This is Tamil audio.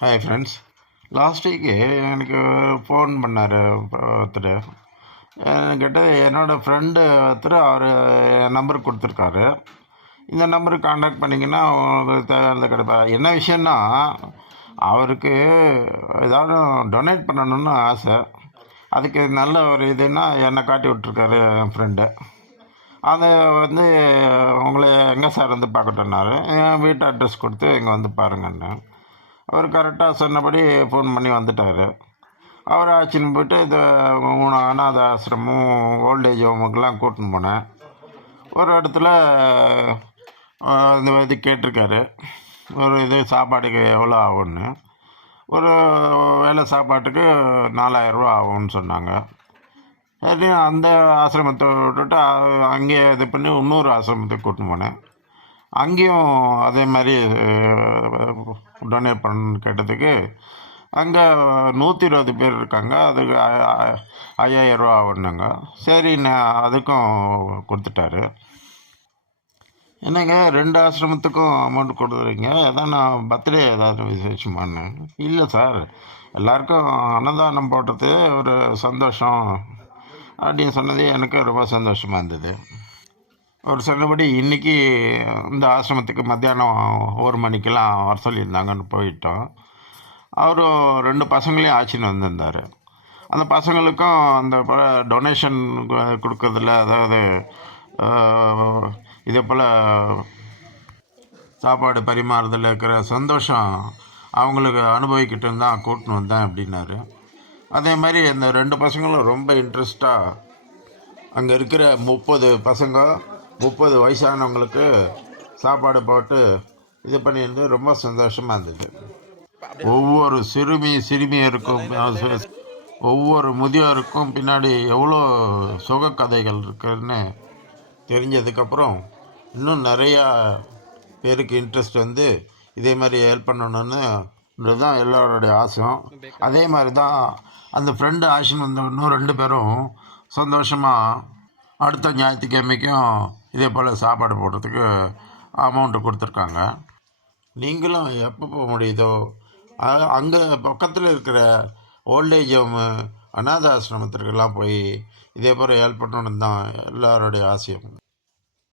Hi friends. லாஸ்ட் வீக்கு எனக்கு ஃபோன் பண்ணார் ஒருத்தர். என்கிட்ட என்னோடய ஃப்ரெண்டு ஒருத்தர் அவர் என் நம்பர் கொடுத்துருக்காரு. இந்த நம்பருக்கு கான்டாக்ட் பண்ணிங்கன்னா உங்களுக்கு தேவையானது கிடைப்பா. என்ன விஷயம்னா, அவருக்கு ஏதாவது டொனேட் பண்ணணும்னு ஆசை. அதுக்கு நல்ல ஒரு இதுன்னா என்னை காட்டி விட்ருக்காரு என் ஃப்ரெண்டு. அதை வந்து உங்களை எங்கே சார் வந்து பார்க்கட்டுன்னாரு. என் வீட்டு அட்ரஸ் கொடுத்து இங்கே வந்து பாருங்கன்னு. அவர் கரெக்டாக சொன்னபடி ஃபோன் பண்ணி வந்துட்டார். அவர் ஆச்சுன்னு போய்ட்டு இது 3 அனாத ஆசிரமம் ஓல்டேஜ் ஹோமுக்கெல்லாம் கூட்டின்னு போனேன். ஒரு இடத்துல இந்த இது கேட்டிருக்காரு, ஒரு இது சாப்பாட்டுக்கு எவ்வளோ ஆகும்னு. ஒரு வேளை சாப்பாட்டுக்கு 4000 ஆகும்னு சொன்னாங்க. சரி, அந்த ஆசிரமத்தை விட்டுட்டு அங்கேயே இது பண்ணி இன்னொரு ஆசிரமத்துக்கு கூட்டின்னு போனேன். அங்கேயும் அதே மாதிரி டொனேட் பண்ணணுன்னு கேட்டதுக்கு அங்கே 120 பேர் இருக்காங்க, அதுக்கு 5000 ஆகுனாங்க. சரி, நான் அதுக்கும் கொடுத்துட்டாரு. என்னங்க 2 ஆசிரமத்துக்கும் அமௌண்ட் கொடுக்குறீங்க, அதான் நான் பர்த்டே ஏதாவது விசேஷமானு? இல்லை சார், எல்லாருக்கும் அன்னதானம் போடுறது ஒரு சந்தோஷம் அப்படின்னு சொன்னது எனக்கு ரொம்ப சந்தோஷமாக இருந்தது. அவர் சொன்னபடி இன்றைக்கி இந்த ஆசிரமத்துக்கு மத்தியானம் 1 மணிக்கெல்லாம் வர சொல்லியிருந்தாங்கன்னு போயிட்டோம். அவரும் 2 பசங்களையும் ஆச்சின்னு வந்திருந்தார். அந்த பசங்களுக்கும் அந்த டொனேஷன் கொடுக்கறதில்ல, அதாவது இதே போல் சாப்பாடு பரிமாறுறதில் இருக்கிற சந்தோஷம் அவங்களுக்கு அனுபவிக்கிட்டு தான் கூட்டின்னு வந்தேன் அப்படின்னாரு. அதே மாதிரி அந்த 2 பசங்களும் ரொம்ப இன்ட்ரெஸ்டாக அங்கே இருக்கிற 30 பசங்க 30 வயசானவங்களுக்கு சாப்பாடு போட்டு இது பண்ணியிருந்து ரொம்ப சந்தோஷமாக இருந்தது. ஒவ்வொரு சிறுமியருக்கும் ஒவ்வொரு முதியோருக்கும் பின்னாடி எவ்வளோ சுக கதைகள் இருக்குன்னு தெரிஞ்சதுக்கப்புறம் இன்னும் நிறையா பேருக்கு இன்ட்ரெஸ்ட் வந்து இதே மாதிரி ஹெல்ப் பண்ணணுன்னு தான் எல்லோருடைய ஆசையும். அதே மாதிரி தான் அந்த ஃப்ரெண்டு ஆஷன் வந்த இன்னும் 2 பேரும் சந்தோஷமாக அடுத்த ஞாயிற்றுக்கிழமைக்கும் இதே போல் சாப்பாடு போடுறதுக்கு அமௌண்ட்டு கொடுத்துருக்காங்க. நீங்களும் எப்போ போக முடியுதோ அங்கே பக்கத்தில் இருக்கிற ஓல்டேஜ் ஹோமு அனாத ஆசிரமத்திற்கெல்லாம் போய் இதே போல் ஹெல்ப் பண்ணணுன்னு தான் எல்லாருடைய ஆசையும்.